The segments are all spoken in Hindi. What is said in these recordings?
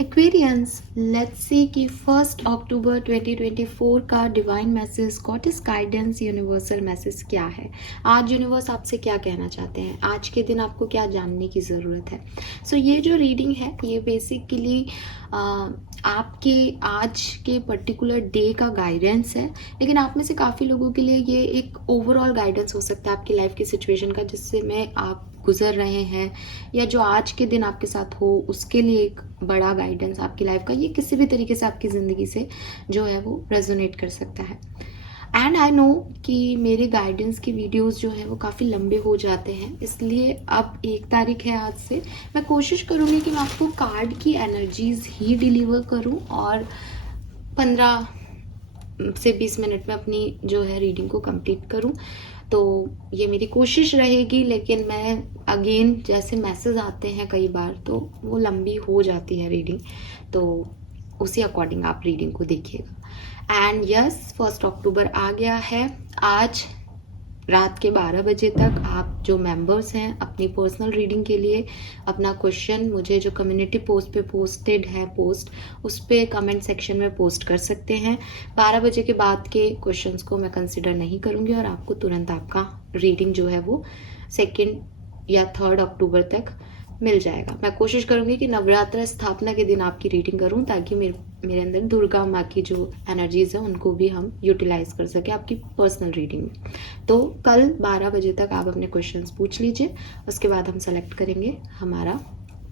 एक्वेरियंस, लेट्स सी कि 1 अक्टूबर 2024 का divine message, goddess guidance, universal message क्या है। आज यूनिवर्स आपसे क्या कहना चाहते हैं, आज के दिन आपको क्या जानने की ज़रूरत है। ये जो रीडिंग है ये बेसिकली आपके आज के पर्टिकुलर डे का गाइडेंस है, लेकिन आप में से काफ़ी लोगों के लिए ये एक ओवरऑल गाइडेंस हो सकता है आपकी लाइफ की सिचुएशन का, जिससे में आप गुजर रहे हैं, या जो आज के दिन आपके साथ हो उसके लिए एक बड़ा गाइडेंस आपकी लाइफ का। ये किसी भी तरीके से आपकी ज़िंदगी से जो है वो रेजोनेट कर सकता है। एंड आई नो कि मेरे गाइडेंस की वीडियोस जो है वो काफ़ी लंबे हो जाते हैं, इसलिए अब 1 तारीख है आज से मैं कोशिश करूँगी कि मैं आपको कार्ड की एनर्जीज ही डिलीवर करूँ और 15 से 20 मिनट में अपनी जो है रीडिंग को कंप्लीट करूँ। तो ये मेरी कोशिश रहेगी, लेकिन मैं अगेन जैसे मैसेज आते हैं कई बार तो वो लंबी हो जाती है रीडिंग, तो उसी अकॉर्डिंग आप रीडिंग को देखिएगा। एंड यस, 1 अक्टूबर आ गया है। आज रात के 12 बजे तक आप जो मेंबर्स हैं अपनी पर्सनल रीडिंग के लिए अपना क्वेश्चन मुझे जो कम्युनिटी पोस्ट पे पोस्टेड है पोस्ट, उस पर कमेंट सेक्शन में पोस्ट कर सकते हैं। 12 बजे के बाद के क्वेश्चंस को मैं कंसिडर नहीं करूँगी और आपको तुरंत आपका रीडिंग जो है वो 2 या 3 अक्टूबर तक मिल जाएगा। मैं कोशिश करूँगी कि नवरात्र स्थापना के दिन आपकी रीडिंग करूँ, ताकि मेरे अंदर दुर्गा माँ की जो एनर्जीज है उनको भी हम यूटिलाइज कर सकें आपकी पर्सनल रीडिंग में। तो कल 12 बजे तक आप अपने क्वेश्चंस पूछ लीजिए, उसके बाद हम सेलेक्ट करेंगे हमारा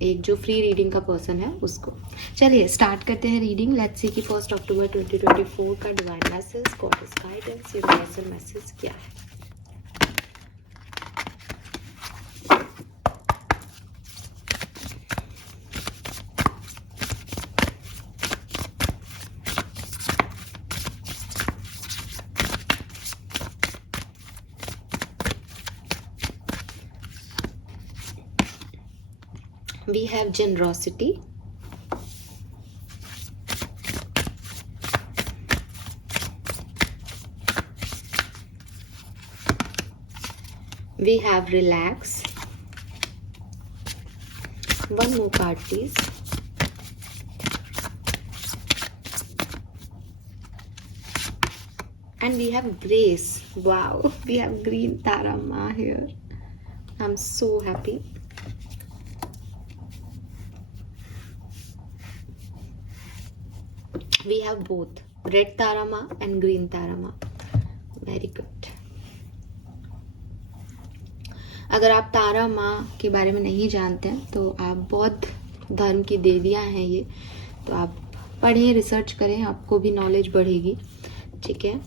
एक जो फ्री रीडिंग का पर्सन है उसको। चलिए स्टार्ट करते हैं रीडिंग। लेट्स सी कि 1 अक्टूबर 2024 का divine message, goddess guidance, universal message क्या है। We have generosity, we have relax. One more card please. And we have grace. Wow, we have green Tara Ma here. I'm so happy. We have both red Tara Ma and green Tara Ma. Very good. अगर आप तारा माँ के बारे में नहीं जानते हैं तो आप बौद्ध धर्म की देवियाँ हैं ये, तो आप पढ़ें, रिसर्च करें, आपको भी नॉलेज बढ़ेगी। ठीक है।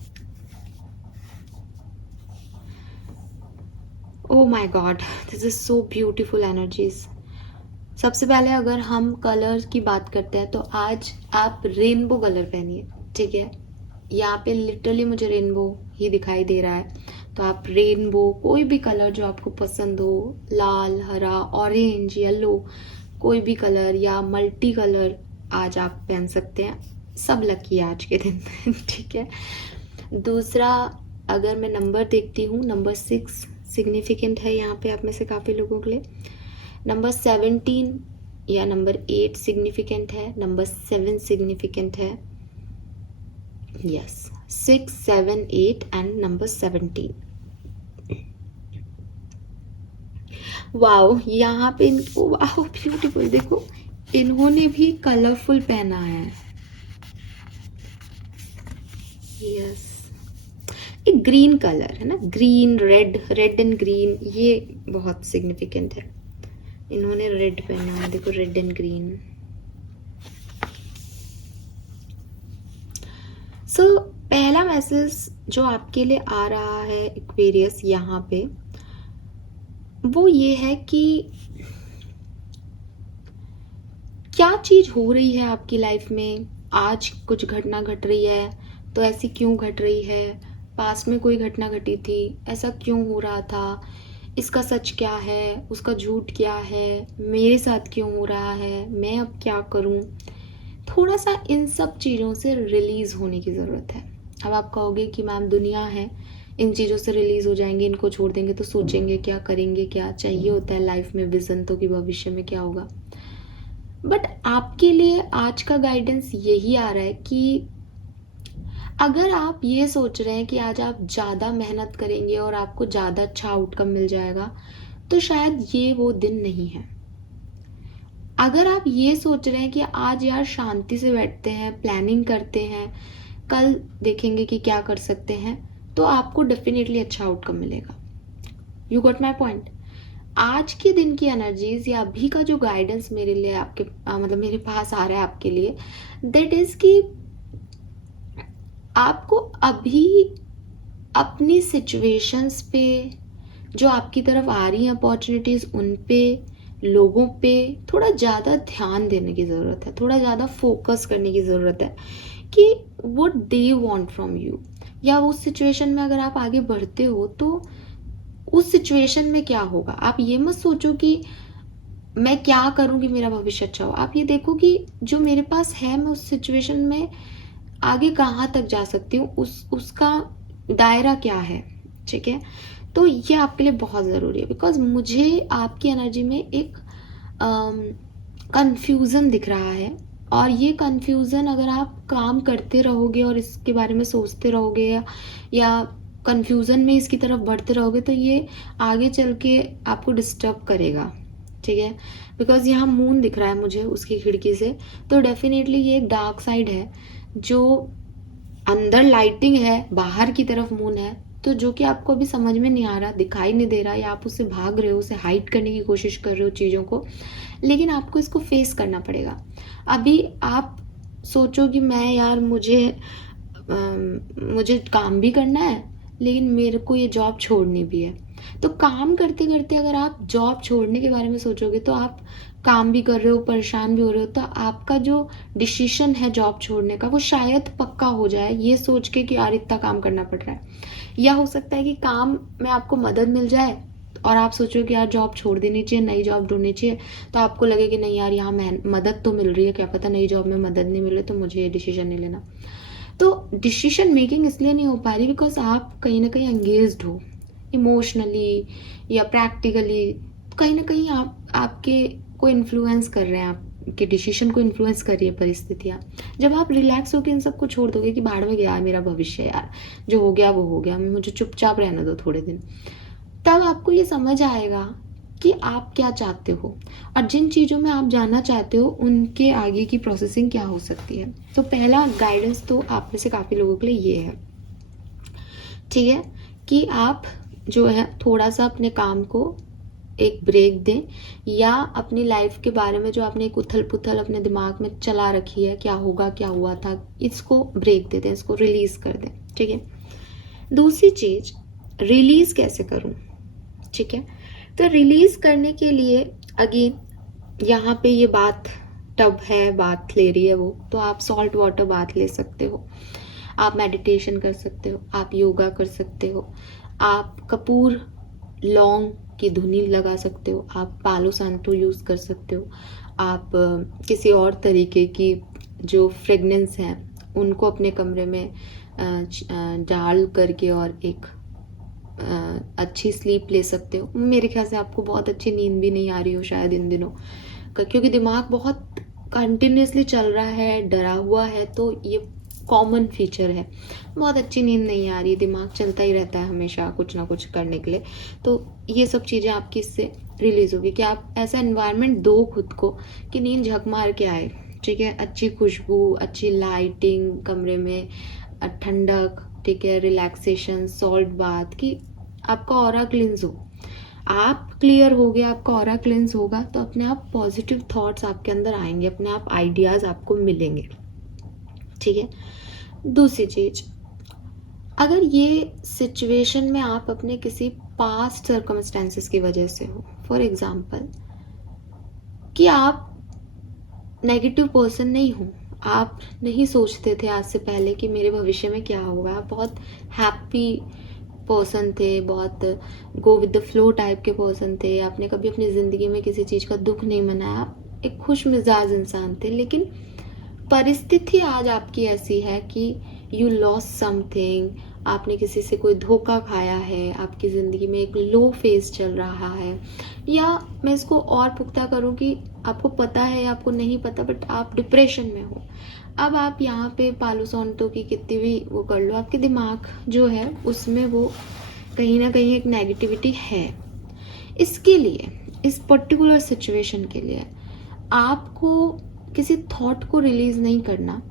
Oh my God, this is so beautiful energies. सबसे पहले अगर हम कलर की बात करते हैं तो आज आप रेनबो कलर पहनिए। ठीक है, यहाँ पे लिटरली मुझे रेनबो ही दिखाई दे रहा है, तो आप रेनबो कोई भी कलर जो आपको पसंद हो, लाल, हरा, ऑरेंज, येलो, कोई भी कलर या मल्टी कलर आज आप पहन सकते हैं। सब लकी है आज के दिन। ठीक है। दूसरा, अगर मैं नंबर देखती हूँ, नंबर 6 सिग्निफिकेंट है यहाँ पे आप में से काफ़ी लोगों के लिए। नंबर 17 या नंबर 8 सिग्निफिकेंट है, नंबर 7 सिग्निफिकेंट है। Yes, 6, 7, 8 and number 17। वाओ, यहाँ पे वाओ ब्यूटीफुल, देखो इन्होंने भी कलरफुल पहना है। यस, एक ग्रीन कलर है ना, green red, red and green, ये बहुत सिग्निफिकेंट है। इन्होंने रेड पहना है, देखो रेड एंड ग्रीन। पहला मैसेज जो आपके लिए आ रहा है एक्वेरियस यहाँ पे, वो ये है कि क्या चीज हो रही है आपकी लाइफ में। आज कुछ घटना घट रही है, तो ऐसी क्यों घट रही है। पास्ट में कोई घटना घटी थी, ऐसा क्यों हो रहा था, इसका सच क्या है, उसका झूठ क्या है, मेरे साथ क्यों हो रहा है, मैं अब क्या करूं। थोड़ा सा इन सब चीज़ों से रिलीज़ होने की ज़रूरत है। अब आप कहोगे कि मैम दुनिया है, इन चीज़ों से रिलीज़ हो जाएंगे, इनको छोड़ देंगे तो सोचेंगे क्या, करेंगे क्या, चाहिए होता है लाइफ में विज़न तो कि भविष्य में क्या होगा। बट आपके लिए आज का गाइडेंस यही आ रहा है कि अगर आप ये सोच रहे हैं कि आज आप ज़्यादा मेहनत करेंगे और आपको ज़्यादा अच्छा आउटकम मिल जाएगा, तो शायद ये वो दिन नहीं है। अगर आप ये सोच रहे हैं कि आज यार शांति से बैठते हैं, प्लानिंग करते हैं, कल देखेंगे कि क्या कर सकते हैं, तो आपको डेफिनेटली अच्छा आउटकम मिलेगा। You got my point. आज के दिन की एनर्जीज या अभी का जो गाइडेंस मेरे लिए आपके मतलब मेरे पास आ रहा है आपके लिए, दैट इज कि आपको अभी अपनी सिचुएशंस पे, जो आपकी तरफ आ रही हैं अपॉर्चुनिटीज, उन पे, लोगों पे थोड़ा ज़्यादा ध्यान देने की ज़रूरत है, थोड़ा ज़्यादा फोकस करने की ज़रूरत है कि what they want from you. या उस सिचुएशन में अगर आप आगे बढ़ते हो तो उस सिचुएशन में क्या होगा। आप ये मत सोचो कि मैं क्या करूं कि मेरा भविष्य अच्छा हो। आप ये देखो कि जो मेरे पास है, मैं उस सिचुएशन में आगे कहाँ तक जा सकती हूँ, उसका दायरा क्या है। ठीक है, तो ये आपके लिए बहुत ज़रूरी है, बिकॉज मुझे आपकी एनर्जी में एक कंफ्यूजन दिख रहा है। और ये कंफ्यूजन अगर आप काम करते रहोगे और इसके बारे में सोचते रहोगे या कंफ्यूजन में इसकी तरफ बढ़ते रहोगे, तो ये आगे चल के आपको डिस्टर्ब करेगा। ठीक है, बिकॉज यहाँ मून दिख रहा है मुझे उसकी खिड़की से, तो डेफिनेटली ये एक डार्क साइड है। जो अंदर लाइटिंग है, बाहर की तरफ मून है, तो जो कि आपको अभी समझ में नहीं आ रहा, दिखाई नहीं दे रहा, या आप उससे भाग रहे हो, उसे हाइड करने की कोशिश कर रहे हो चीज़ों को, लेकिन आपको इसको फेस करना पड़ेगा। अभी आप सोचो कि मैं यार मुझे काम भी करना है, लेकिन मेरे को ये जॉब छोड़नी भी है। तो काम करते करते अगर आप जॉब छोड़ने के बारे में सोचोगे, तो आप काम भी कर रहे हो, परेशान भी हो रहे हो, तो आपका जो डिसीजन है जॉब छोड़ने का, वो शायद पक्का हो जाए ये सोच के कि यार इतना काम करना पड़ रहा है। या हो सकता है कि काम में आपको मदद मिल जाए और आप सोचो कि यार जॉब छोड़ देनी चाहिए, नई जॉब ढूंढनी चाहिए, तो आपको लगे कि नहीं यार यहाँ मदद तो मिल रही है, क्या पता नई जॉब में मदद नहीं मिले, तो मुझे ये डिसीजन नहीं लेना। तो डिसीजन मेकिंग इसलिए नहीं हो पा रही बिकॉज आप कहीं ना कहीं एंगेज्ड हो इमोशनली या प्रैक्टिकली। कहीं ना कहीं आपके को इन्फ्लुएंस कर रहे हैं, आपके डिसीजन को इन्फ्लुएंस कर रही है परिस्थितियाँ। जब आप रिलैक्स होकर इन सबको छोड़ दोगे कि भाड़ में गया है मेरा भविष्य, यार जो हो गया वो हो गया, मुझे चुपचाप रहने दो थोड़े दिन, तब आपको ये समझ आएगा कि आप क्या चाहते हो और जिन चीज़ों में आप जाना चाहते हो उनके आगे की प्रोसेसिंग क्या हो सकती है। तो पहला गाइडेंस तो आप में से काफ़ी लोगों के लिए ये है, ठीक है, कि आप जो है थोड़ा सा अपने काम को एक ब्रेक दें, या अपनी लाइफ के बारे में जो आपने एक उथल पुथल अपने दिमाग में चला रखी है, क्या होगा क्या हुआ था, इसको ब्रेक दे दें, इसको रिलीज कर दें। ठीक है, दूसरी चीज, रिलीज कैसे करूं। ठीक है, तो रिलीज करने के लिए अगेन यहाँ पे ये बात टब है, बात ले रही है वो, तो आप सॉल्ट वाटर बात ले सकते हो, आप मेडिटेशन कर सकते हो, आप योगा कर सकते हो, आप कपूर लौंग की धुनी लगा सकते हो, आप पालो सांतो यूज़ कर सकते हो, आप किसी और तरीके की जो फ्रेगनेंस हैं उनको अपने कमरे में डाल करके और एक अच्छी स्लीप ले सकते हो। मेरे ख्याल से आपको बहुत अच्छी नींद भी नहीं आ रही हो शायद इन दिनों, क्योंकि दिमाग बहुत कंटिन्यूसली चल रहा है, डरा हुआ है, तो ये कॉमन फीचर है। बहुत अच्छी नींद नहीं आ रही, दिमाग चलता ही रहता है हमेशा कुछ ना कुछ करने के लिए, तो ये सब चीज़ें आपकी इससे रिलीज होगी कि आप ऐसा एनवायरनमेंट दो खुद को कि नींद झक मार के आए। ठीक है, अच्छी खुशबू, अच्छी लाइटिंग कमरे में, ठंडक, ठीक है, रिलैक्सेशन, सॉल्ट बाथ, कि आपका ऑरा क्लींस हो। आप क्लियर हो गया, आपका ऑरा क्लींस होगा, तो अपने आप पॉजिटिव थॉट्स आपके अंदर आएंगे, अपने आप आइडियाज़ आपको मिलेंगे। ठीक है, दूसरी चीज, अगर ये सिचुएशन में आप अपने किसी पास्ट सर्कमस्टेंसेस की वजह से हो, फॉर एग्जाम्पल कि आप नेगेटिव पर्सन नहीं हो, आप नहीं सोचते थे आज से पहले कि मेरे भविष्य में क्या होगा, आप बहुत हैप्पी पर्सन थे, बहुत go with the flow type के पर्सन थे, आपने कभी अपनी ज़िंदगी में किसी चीज़ का दुख नहीं मनाया, एक खुश मिजाज इंसान थे, लेकिन परिस्थिति आज आपकी ऐसी है कि यू लॉस समथिंग, आपने किसी से कोई धोखा खाया है, आपकी ज़िंदगी में एक लो फेज चल रहा है, या मैं इसको और पुख्ता करूँ कि आपको पता है, आपको नहीं पता, बट आप डिप्रेशन में हो। अब आप यहाँ पे पालो सॉन्टो की कितनी भी वो कर लो, आपके दिमाग जो है उसमें वो कहीं ना कहीं एक नेगेटिविटी है। इसके लिए, इस पर्टिकुलर सिचुएशन के लिए आपको किसी थॉट को रिलीज नहीं करना,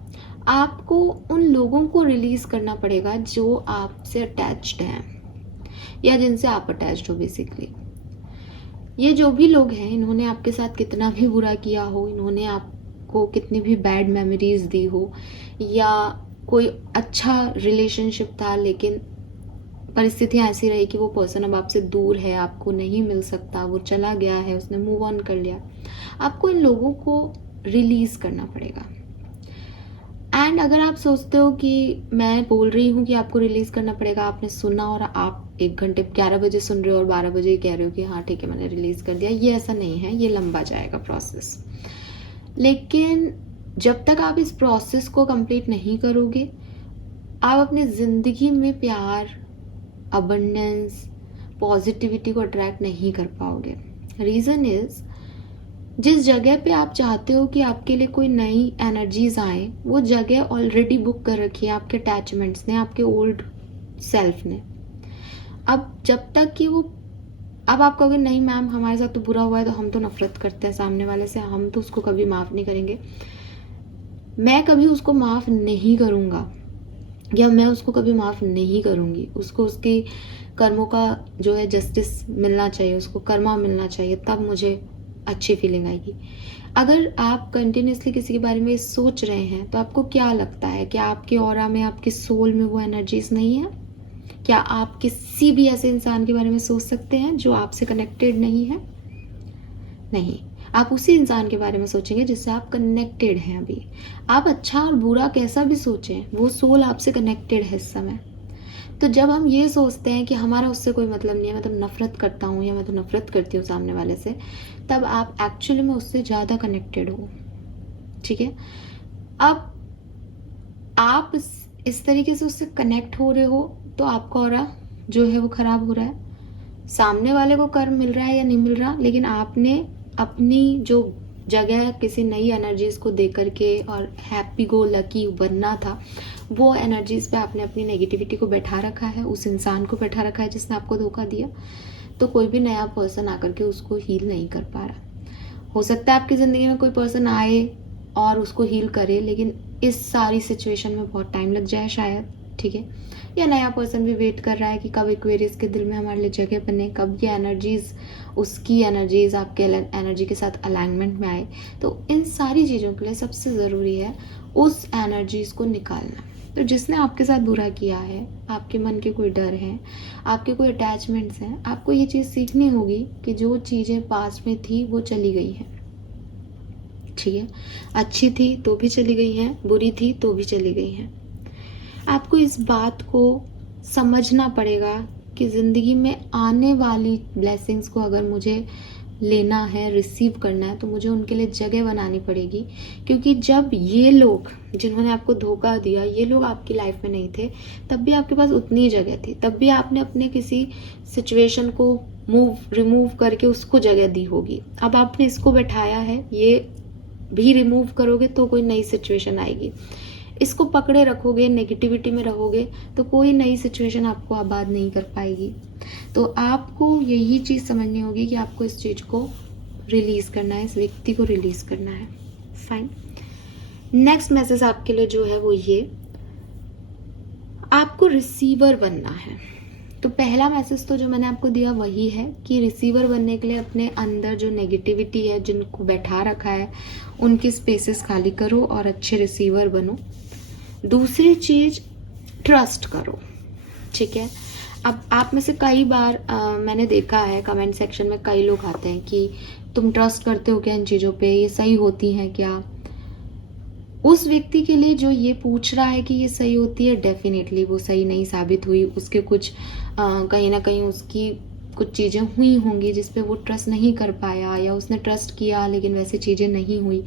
आपको उन लोगों को रिलीज करना पड़ेगा जो आपसे अटैच्ड हैं या जिनसे आप अटैच्ड हो। बेसिकली ये जो भी लोग हैं, इन्होंने आपके साथ कितना भी बुरा किया हो, इन्होंने आपको कितनी भी बैड मेमोरीज दी हो, या कोई अच्छा रिलेशनशिप था लेकिन परिस्थितियाँ ऐसी रही कि वो पर्सन अब आपसे दूर है, आपको नहीं मिल सकता, वो चला गया है, उसने मूव ऑन कर लिया, आपको इन लोगों को रिलीज करना पड़ेगा। एंड अगर आप सोचते हो कि मैं बोल रही हूँ कि आपको रिलीज करना पड़ेगा, आपने सुना और आप 1 घंटे 11 बजे सुन रहे हो और 12 बजे कह रहे हो कि हाँ ठीक है मैंने रिलीज कर दिया, ये ऐसा नहीं है, ये लंबा जाएगा प्रोसेस। लेकिन जब तक आप इस प्रोसेस को कंप्लीट नहीं करोगे, आप अपनी ज़िंदगी में प्यार, अबंडेंस, पॉजिटिविटी को अट्रैक्ट नहीं कर पाओगे। रीज़न इज़, जिस जगह पे आप चाहते हो कि आपके लिए कोई नई एनर्जीज आए, वो जगह ऑलरेडी बुक कर रखी है आपके अटैचमेंट्स ने, आपके ओल्ड सेल्फ ने। अब जब तक कि वो, अब आप कहोगे नहीं मैम हमारे साथ तो बुरा हुआ है तो हम तो नफरत करते हैं सामने वाले से, हम तो उसको कभी माफ़ नहीं करेंगे। मैं कभी उसको माफ़ नहीं करूँगा या मैं उसको कभी माफ़ नहीं करूँगी। उसको उसकी कर्मों का जो है जस्टिस मिलना चाहिए, उसको कर्मा मिलना चाहिए, तब मुझे अच्छी फीलिंग आएगी। अगर आप कंटिन्यूसली किसी के बारे में सोच रहे हैं तो आपको क्या लगता है कि आपके ऑरा में, आपके सोल में वो एनर्जीज नहीं है? क्या आप किसी भी ऐसे इंसान के बारे में सोच सकते हैं जो आपसे कनेक्टेड नहीं है? नहीं, आप उसी इंसान के बारे में सोचेंगे जिससे आप कनेक्टेड हैं। अभी आप अच्छा और बुरा कैसा भी सोचें, वो सोल आपसे कनेक्टेड है इस समय। तो जब हम ये सोचते हैं कि हमारा उससे कोई मतलब नहीं है, मैं तो नफरत करता हूँ या मैं तो नफरत करती हूँ सामने वाले से, तब आप एक्चुअली में उससे ज़्यादा कनेक्टेड हो। ठीक है, अब आप इस तरीके से उससे कनेक्ट हो रहे हो तो आपका ऑरा जो है वो खराब हो रहा है। सामने वाले को कर्म मिल रहा है या नहीं मिल रहा, लेकिन आपने अपनी जो जगह किसी नई एनर्जीज को दे करके और हैप्पी गो लकी बनना था, वो एनर्जीज पे आपने अपनी नेगेटिविटी को बैठा रखा है, उस इंसान को बैठा रखा है जिसने आपको धोखा दिया। तो कोई भी नया पर्सन आकर के उसको हील नहीं कर पा रहा। हो सकता है आपकी ज़िंदगी में कोई पर्सन आए और उसको हील करे, लेकिन इस सारी सिचुएशन में बहुत टाइम लग जाए शायद। ठीक है, या नया पर्सन भी वेट कर रहा है कि कब एक्वेरियस के दिल में हमारे लिए जगह बने, कब ये एनर्जीज, उसकी एनर्जीज आपके एनर्जी के साथ अलाइनमेंट में आए। तो इन सारी चीज़ों के लिए सबसे ज़रूरी है उस एनर्जीज को निकालना। तो जिसने आपके साथ बुरा किया है, आपके मन के कोई डर हैं, आपके कोई अटैचमेंट्स हैं, आपको ये चीज़ सीखनी होगी कि जो चीज़ें पास में थी वो चली गई हैं। ठीक है, अच्छी थी तो भी चली गई हैं, बुरी थी तो भी चली गई हैं। आपको इस बात को समझना पड़ेगा कि ज़िंदगी में आने वाली ब्लेसिंग्स को अगर मुझे लेना है, रिसीव करना है, तो मुझे उनके लिए जगह बनानी पड़ेगी। क्योंकि जब ये लोग जिन्होंने आपको धोखा दिया, ये लोग आपकी लाइफ में नहीं थे, तब भी आपके पास उतनी जगह थी, तब भी आपने अपने किसी सिचुएशन को रिमूव करके उसको जगह दी होगी। अब आपने इसको बैठाया है, ये भी रिमूव करोगे तो कोई नई सिचुएशन आएगी। इसको पकड़े रखोगे, नेगेटिविटी में रहोगे, तो कोई नई सिचुएशन आपको आबाद नहीं कर पाएगी। तो आपको यही चीज़ समझनी होगी कि आपको इस चीज़ को रिलीज करना है, इस व्यक्ति को रिलीज करना है। फाइन, नेक्स्ट मैसेज आपके लिए जो है वो ये, आपको रिसीवर बनना है। तो पहला मैसेज तो जो मैंने आपको दिया वही है कि रिसीवर बनने के लिए अपने अंदर जो नेगेटिविटी है, जिनको बैठा रखा है, उनकी स्पेसेस खाली करो और अच्छे रिसीवर बनो। दूसरी चीज़, ट्रस्ट करो। ठीक है, अब आप में से कई बार मैंने देखा है कमेंट सेक्शन में कई लोग आते हैं कि तुम ट्रस्ट करते हो क्या इन चीज़ों पे, ये सही होती हैं क्या? उस व्यक्ति के लिए जो ये पूछ रहा है कि ये सही होती है, डेफिनेटली वो सही नहीं साबित हुई। उसके कुछ कहीं ना कहीं उसकी कुछ चीज़ें हुई होंगी जिस पे वो ट्रस्ट नहीं कर पाया, या उसने ट्रस्ट किया लेकिन वैसी चीज़ें नहीं हुई।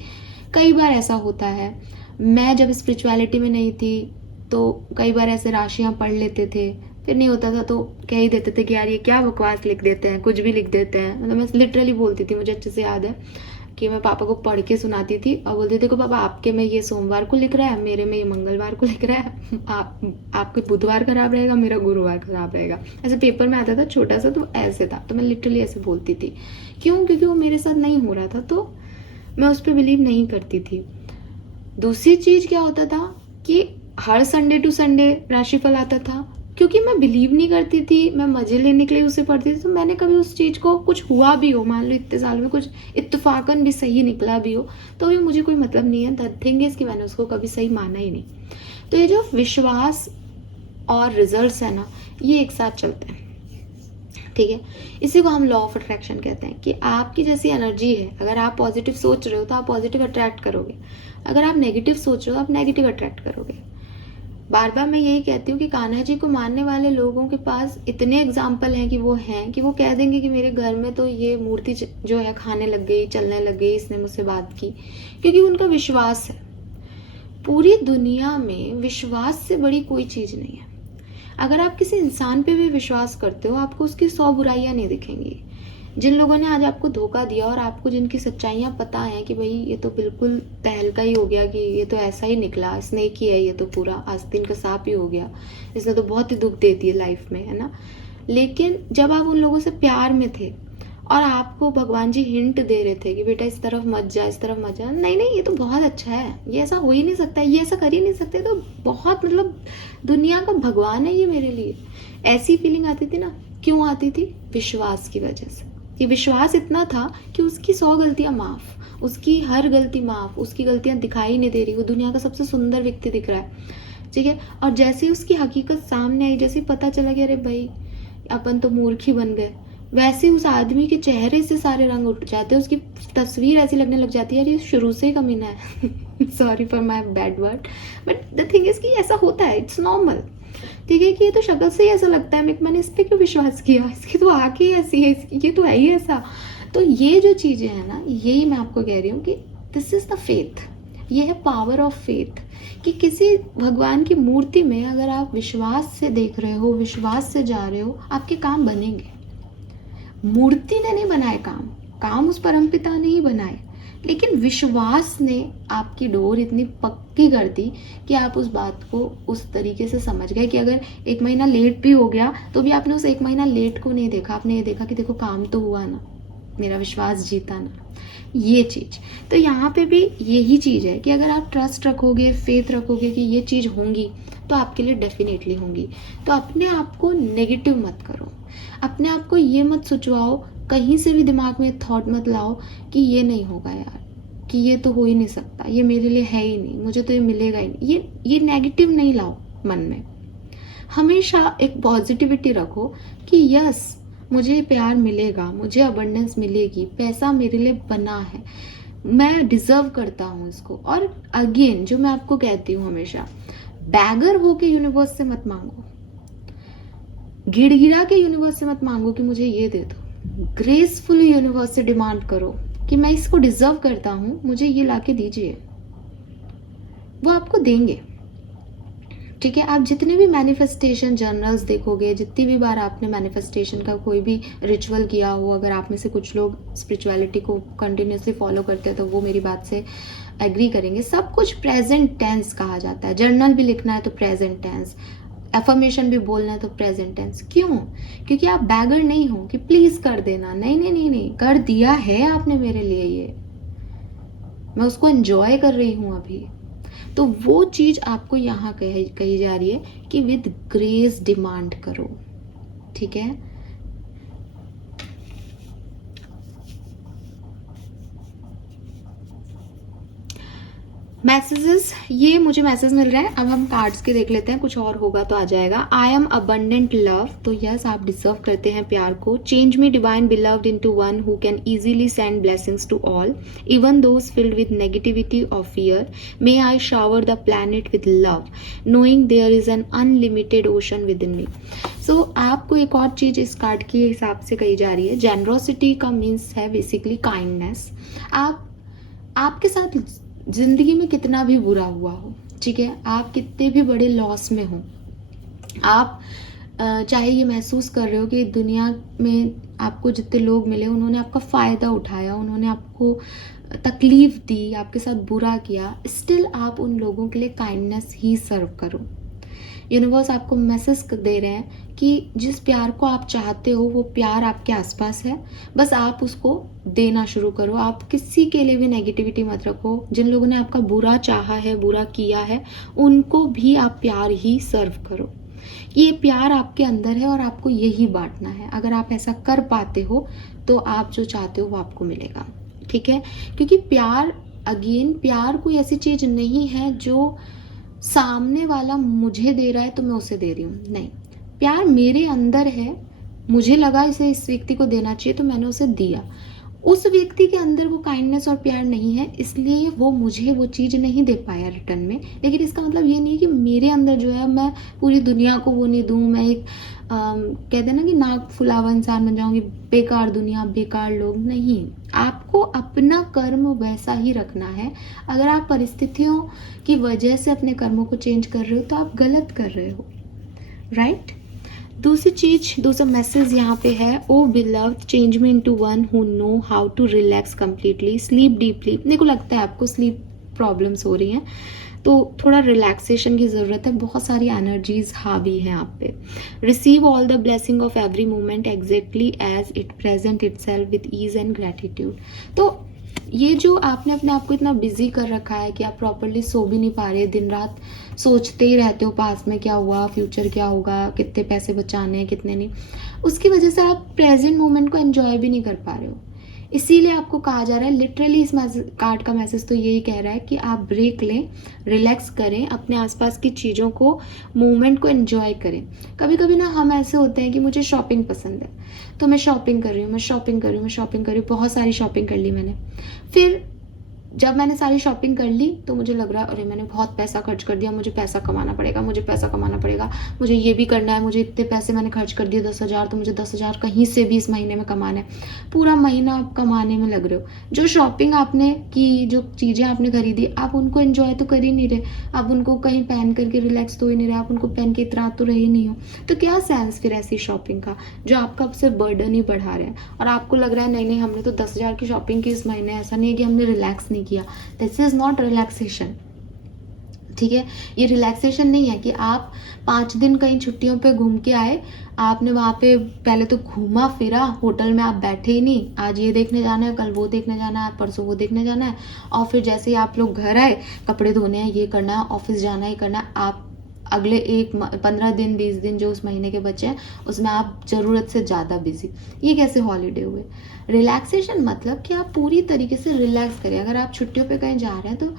कई बार ऐसा होता है। मैं जब स्पिरिचुअलिटी में नहीं थी तो कई बार ऐसे राशियाँ पढ़ लेते थे, फिर नहीं होता था तो कह ही देते थे कि यार ये क्या बकवास लिख देते हैं, कुछ भी लिख देते हैं। मतलब मैं लिटरली बोलती थी, मुझे अच्छे से याद है। कि मैं पापा को पढ़ के सुनाती थी और बोलती थी को पापा आपके में ये सोमवार को लिख रहा है, मेरे में ये मंगलवार को लिख रहा है, आपके बुधवार खराब रहेगा, मेरा गुरुवार खराब रहेगा। ऐसे पेपर में आता था छोटा सा, तो ऐसे था, तो मैं लिटरली ऐसे बोलती थी। क्यों? क्योंकि वो मेरे साथ नहीं हो रहा था, तो मैं उस पर बिलीव नहीं करती थी। दूसरी चीज क्या होता था कि हर संडे टू संडे राशिफल आता था, क्योंकि मैं बिलीव नहीं करती थी, मैं मजे लेने के लिए उसे पढ़ती थी, तो मैंने कभी उस चीज को, कुछ हुआ भी हो, मान लो इतने साल में कुछ इत्तेफाकन भी सही निकला भी हो, तो भी मुझे कोई मतलब नहीं है। द थिंग इज कि मैंने उसको कभी सही माना ही नहीं। तो ये जो विश्वास और रिजल्ट्स है ना, ये एक साथ चलते हैं, ठीक है। इसी को हम लॉ ऑफ अट्रैक्शन कहते हैं कि आपकी जैसी एनर्जी है, अगर आप पॉजिटिव सोच रहे हो तो आप पॉजिटिव अट्रैक्ट करोगे, अगर आप नेगेटिव सोच रहे हो आप नेगेटिव अट्रैक्ट करोगे। बार बार मैं यही कहती हूँ कि कान्हा जी को मानने वाले लोगों के पास इतने एग्जाम्पल हैं कि वो कह देंगे कि मेरे घर में तो ये मूर्ति जो है खाने लग गई, चलने लग गई, इसने मुझसे बात की, क्योंकि उनका विश्वास है। पूरी दुनिया में विश्वास से बड़ी कोई चीज नहीं है। अगर आप किसी इंसान पे भी विश्वास करते हो, आपको उसकी 100 बुराइयां नहीं दिखेंगी। जिन लोगों ने आज आपको धोखा दिया और आपको जिनकी सच्चाइयां पता है कि भाई ये तो बिल्कुल तहलका ही हो गया, कि ये तो ऐसा ही निकला, स्नेक ही है ये तो, पूरा आस्तीन का सांप ही हो गया, इसने तो बहुत ही दुख देती है लाइफ में, है ना। लेकिन जब आप उन लोगों से प्यार में थे और आपको भगवान जी हिंट दे रहे थे कि बेटा इस तरफ मत जा, इस तरफ मत जा, नहीं नहीं ये तो बहुत अच्छा है, ये ऐसा हो ही नहीं सकता, ये ऐसा कर ही नहीं सकते, तो बहुत मतलब दुनिया का भगवान है ये मेरे लिए, ऐसी फीलिंग आती थी ना। क्यों आती थी? विश्वास की वजह से। ये विश्वास इतना था कि उसकी 100 गलतियां माफ, उसकी हर गलती माफ, उसकी गलतियां दिखाई नहीं दे रही, वो दुनिया का सबसे सुंदर व्यक्ति दिख रहा है, ठीक है। और जैसे ही उसकी हकीकत सामने आई, जैसे ही पता चला कि अरे भाई अपन तो मूर्ख ही बन गए, वैसे उस आदमी के चेहरे से सारे रंग उठ जाते हैं, उसकी तस्वीर ऐसी लगने लग जाती है, ये शुरू से ही कमीना है। Sorry for my bad word, but the thing is कि ऐसा होता है, इट्स नॉर्मल, ठीक है। कि ये तो शक्ल से ही ऐसा लगता है, मैंने इस पर क्यों विश्वास किया, इसकी तो आँख ही ऐसी है, ये तो है ही ऐसा। तो ये जो चीजें हैं ना, यही मैं आपको कह रही हूँ कि दिस इज द फेथ, ये है पावर ऑफ फेथ, कि किसी भगवान की मूर्ति में अगर आप विश्वास से देख रहे हो, विश्वास से जा रहे हो, आपके काम बनेंगे। मूर्ति ने नहीं बनाए काम उस परमपिता ने ही बनाए, लेकिन विश्वास ने आपकी डोर इतनी पक्की कर दी कि आप उस बात को उस तरीके से समझ गए कि अगर 1 महीना लेट भी हो गया तो भी आपने उस 1 महीना लेट को नहीं देखा, आपने ये देखा कि देखो काम तो हुआ ना, मेरा विश्वास जीता ना, ये चीज। तो यहाँ पे भी यही चीज है कि अगर आप ट्रस्ट रखोगे, फेथ रखोगे कि ये चीज होंगी, तो आपके लिए डेफिनेटली होंगी। तो अपने आप को नेगेटिव मत करो, अपने आप को ये मत सोचवाओ, कहीं से भी दिमाग में थॉट मत लाओ कि ये नहीं होगा यार, कि ये तो हो ही नहीं सकता, ये मेरे लिए है ही नहीं, मुझे तो ये मिलेगा ही नहीं, ये नेगेटिव नहीं लाओ मन में। हमेशा एक पॉजिटिविटी रखो कि यस मुझे प्यार मिलेगा, मुझे अबंडेंस मिलेगी, पैसा मेरे लिए बना है, मैं डिजर्व करता हूँ इसको। और अगेन जो मैं आपको कहती हूँ हमेशा, बैगर होके यूनिवर्स से मत मांगो, गिड़गिड़ा के यूनिवर्स से मत मांगो कि मुझे ये दे दो, ग्रेसफुली यूनिवर्स से डिमांड करो कि मैं इसको डिजर्व करता हूँ, मुझे ये लाके दीजिए, वो आपको देंगे, ठीक है। आप जितने भी मैनिफेस्टेशन जर्नल्स देखोगे, जितनी भी बार आपने मैनिफेस्टेशन का कोई भी रिचुअल किया हो, अगर आप में से कुछ लोग स्पिरिचुअलिटी को कंटिन्यूसली फॉलो करते हैं तो वो मेरी बात से एग्री करेंगे, सब कुछ प्रेजेंट टेंस कहा जाता है। जर्नल भी लिखना है तो प्रेजेंट टेंस, एफर्मेशन भी बोलना है तो प्रेजेंट टेंस। क्यों? क्योंकि आप बैगर नहीं हो कि प्लीज कर देना, नहीं नहीं नहीं नहीं, कर दिया है आपने मेरे लिए, ये मैं उसको एंजॉय कर रही हूं अभी। तो वो चीज आपको यहाँ कही जा रही है कि विद ग्रेस डिमांड करो, ठीक है। मैसेजेस, ये मुझे मैसेज मिल रहा है, अब हम कार्ड्स के देख लेते हैं, कुछ और होगा तो आ जाएगा। आई एम अबंडेंट लव, तो यस आप डिजर्व करते हैं प्यार को। Change me divine beloved into one who can easily send blessings to all, even those filled with negativity और fear. May I shower the planet with love, knowing there is an unlimited ocean within me. So आपको एक और चीज इस कार्ड के हिसाब से कही जा रही है, जेनरोसिटी का मीन्स है बेसिकली काइंडनेस। आपके साथ जिंदगी में कितना भी बुरा हुआ हो, ठीक है, आप कितने भी बड़े लॉस में हो, आप चाहे ये महसूस कर रहे हो कि दुनिया में आपको जितने लोग मिले उन्होंने आपका फायदा उठाया, उन्होंने आपको तकलीफ दी, आपके साथ बुरा किया, स्टिल आप उन लोगों के लिए काइंडनेस ही सर्व करो। यूनिवर्स आपको मैसेज दे रहे हैं कि जिस प्यार को आप चाहते हो वो प्यार आपके आसपास है, बस आप उसको देना शुरू करो। आप किसी के लिए भी नेगेटिविटी मत रखो। जिन लोगों ने आपका बुरा चाहा है, बुरा किया है, उनको भी आप प्यार ही सर्व करो। ये प्यार आपके अंदर है और आपको यही बांटना है। अगर आप ऐसा कर पाते हो तो आप जो चाहते हो वो आपको मिलेगा, ठीक है? क्योंकि प्यार, अगेन, प्यार कोई ऐसी चीज नहीं है जो सामने वाला मुझे दे रहा है तो मैं उसे दे रही हूँ। नहीं, प्यार मेरे अंदर है, मुझे लगा इसे इस व्यक्ति को देना चाहिए तो मैंने उसे दिया। उस व्यक्ति के अंदर वो काइंडनेस और प्यार नहीं है, इसलिए वो मुझे वो चीज़ नहीं दे पाया रिटर्न में। लेकिन इसका मतलब ये नहीं है कि मेरे अंदर जो है मैं पूरी दुनिया को वो नहीं दूँ। मैं एक कहते हैं ना कि नाक फुलावा इंसान बन जाऊंगी, बेकार दुनिया, बेकार लोग। नहीं, आपको अपना कर्म वैसा ही रखना है। अगर आप परिस्थितियों की वजह से अपने कर्मों को चेंज कर रहे हो तो आप गलत कर रहे हो, राइट? दूसरी चीज, दूसरा मैसेज यहाँ पे है, O beloved change me into one who know how to relax completely, sleep deeply. मेरे को लगता है आपको स्लीप प्रॉब्लम्स हो रही हैं तो थोड़ा रिलैक्सेशन की ज़रूरत है। बहुत सारी एनर्जीज हावी हैं आप पे। Receive all the blessing of every moment exactly as it present itself with ease and gratitude. तो ये जो आपने अपने आप को इतना बिजी कर रखा है कि आप प्रॉपरली सो भी नहीं पा रहे, दिन रात सोचते ही रहते हो पास में क्या हुआ, फ्यूचर क्या होगा, कितने पैसे बचाने हैं, कितने नहीं, उसकी वजह से आप प्रेजेंट मोमेंट को एंजॉय भी नहीं कर पा रहे हो। इसीलिए आपको कहा जा रहा है, लिटरली इस कार्ड का मैसेज तो यही कह रहा है कि आप ब्रेक लें, रिलैक्स करें, अपने आसपास की चीज़ों को, मूवमेंट को एंजॉय करें। कभी कभी ना हम ऐसे होते हैं कि मुझे शॉपिंग पसंद है तो मैं शॉपिंग कर रही हूँ, मैं शॉपिंग कर रही हूँ, मैं शॉपिंग कर रही हूँ, बहुत सारी शॉपिंग कर ली मैंने। फिर जब मैंने सारी शॉपिंग कर ली तो मुझे लग रहा है अरे मैंने बहुत पैसा खर्च कर दिया, मुझे पैसा कमाना पड़ेगा, मुझे पैसा कमाना पड़ेगा, मुझे ये भी करना है, मुझे इतने पैसे मैंने खर्च कर दिए 10,000, तो मुझे 10,000 कहीं से भी इस महीने में कमाना है। पूरा महीना आप कमाने में लग रहे हो। जो शॉपिंग आपने की, जो चीज़ें आपने खरीदी, आप उनको एंजॉय तो कर ही नहीं रहे, आप उनको कहीं पहन करके रिलैक्स तो ही नहीं रहे, आप उनको पहन के इतना तो रहे नहीं हो। तो क्या सेंस फिर ऐसी शॉपिंग का जो आपका आपसे बर्डन ही बढ़ा रहा है और आपको लग रहा है नहीं नहीं हमने तो 10,000 की शॉपिंग की इस महीने, ऐसा नहीं है कि हमने रिलैक्स नहीं किया। दिस इज नॉट रिलैक्सेशन, ठीक है? ये रिलैक्सेशन नहीं है कि आप 5 दिन कहीं छुट्टियों पे घूम के आए, आपने वहाँ पे पहले तो घूमा फिरा, होटल में आप बैठे ही नहीं, आज ये देखने जाना है, कल वो देखने जाना है, परसों वो देखने जाना है, और फिर जैसे ही आप लोग घर आए, कपड़े धोने हैं, ये करना है, ऑफिस जाना है, करना है, आप अगले 15 दिन 20 दिन जो उस महीने के बचे हैं उसमें आप ज़रूरत से ज़्यादा बिजी। ये कैसे हॉलीडे हुए? रिलैक्सेशन मतलब कि आप पूरी तरीके से रिलैक्स करें। अगर आप छुट्टियों पे कहीं जा रहे हैं तो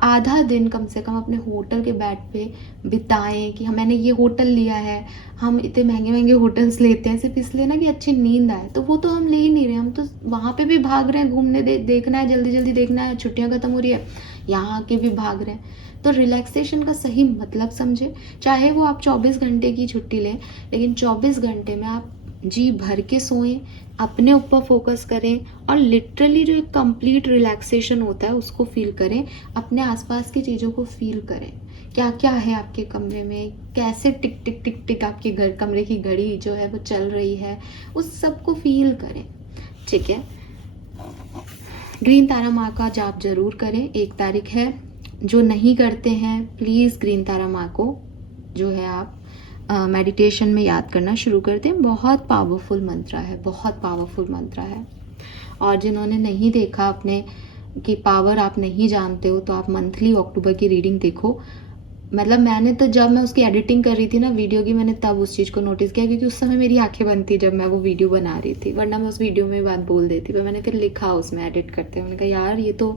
आधा दिन कम से कम अपने होटल के बेड पे बिताएं कि मैंने ये होटल लिया है, हम इतने महंगे महंगे होटल्स लेते हैं सिर्फ इसलिए ना कि अच्छी नींद आए, तो वो तो हम ले ही नहीं रहे, हम तो वहाँ पे भी भाग रहे हैं, घूमने देखना है, जल्दी जल्दी देखना है, छुट्टियाँ खत्म हो रही है, यहाँ के भी भाग रहे हैं। तो रिलैक्सेशन का सही मतलब समझे। चाहे वो आप 24 घंटे की छुट्टी लें, लेकिन 24 घंटे में आप जी भर के सोएं, अपने ऊपर फोकस करें और लिटरली जो एक कंप्लीट रिलैक्सेशन होता है उसको फील करें, अपने आसपास की चीज़ों को फील करें। क्या क्या है आपके कमरे में, कैसे टिक टिक टिक टिक आपकी कमरे की घड़ी जो है वो चल रही है, उस सब को फील करें, ठीक है? ग्रीन तारा माँ का जाप जरूर करें, 1 तारीख है। जो नहीं करते हैं प्लीज़ ग्रीन तारा माँ को जो है आप मेडिटेशन में याद करना शुरू कर दें। बहुत पावरफुल मंत्र है, बहुत पावरफुल मंत्र है। और जिन्होंने नहीं देखा, अपने की पावर आप नहीं जानते हो, तो आप मंथली अक्टूबर की रीडिंग देखो। मतलब मैंने तो जब मैं उसकी एडिटिंग कर रही थी ना वीडियो की, मैंने तब उस चीज़ को नोटिस किया, क्योंकि उस समय मेरी आंखें बंद थी जब मैं वो वीडियो बना रही थी, वरना मैं उस वीडियो में बात बोल देती। पर मैंने फिर लिखा उसमें एडिट करते, मैंने कहा यार ये तो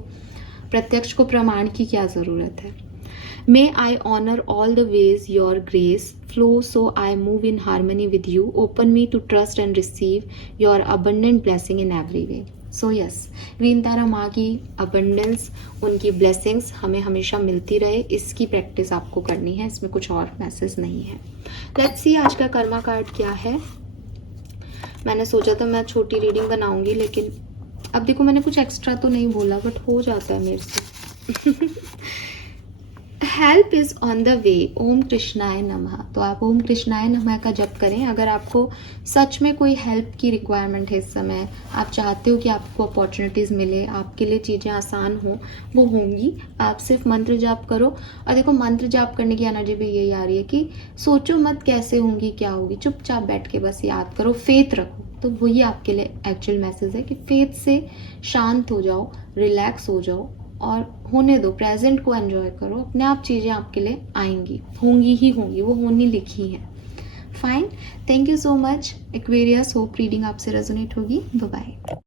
प्रत्यक्ष को प्रमाण की क्या ज़रूरत है। May I honor all the ways your grace flow so I move in harmony with you. Open me to trust and receive your abundant blessing in every way. So yes, green Tara माँ की abundance, उनकी blessings हमें हमेशा मिलती रहे, इसकी प्रैक्टिस आपको करनी है, इसमें कुछ और मैसेज नहीं है। Let's see आज का कर्मा कार्ड क्या है। मैंने सोचा था मैं छोटी रीडिंग बनाऊंगी, लेकिन अब देखो मैंने कुछ एक्स्ट्रा तो नहीं बोला, बट हो जाता है मेरे से। Help is on the way, ओम कृष्णाय नमः। तो आप ओम कृष्णाय नमः का जप करें। अगर आपको सच में कोई हेल्प की रिक्वायरमेंट है इस समय, आप चाहते हो कि आपको अपॉर्चुनिटीज़ मिले, आपके लिए चीज़ें आसान हो, वो होंगी। आप सिर्फ मंत्र जाप करो। और देखो, मंत्र जाप करने की एनर्जी भी यही आ रही है कि सोचो मत कैसे होंगी, क्या होगी, चुपचाप बैठ के बस याद करो, फेथ रखो। तो वही आपके लिए एक्चुअल मैसेज है कि फेथ से शांत हो जाओ, रिलैक्स हो जाओ और होने दो, प्रेजेंट को एंजॉय करो। अपने आप चीज़ें आपके लिए आएंगी, होंगी ही होंगी, वो होनी लिखी हैं। Fine, thank you so much Aquarius. Hope reading आपसे रेजोनेट होगी। Bye bye.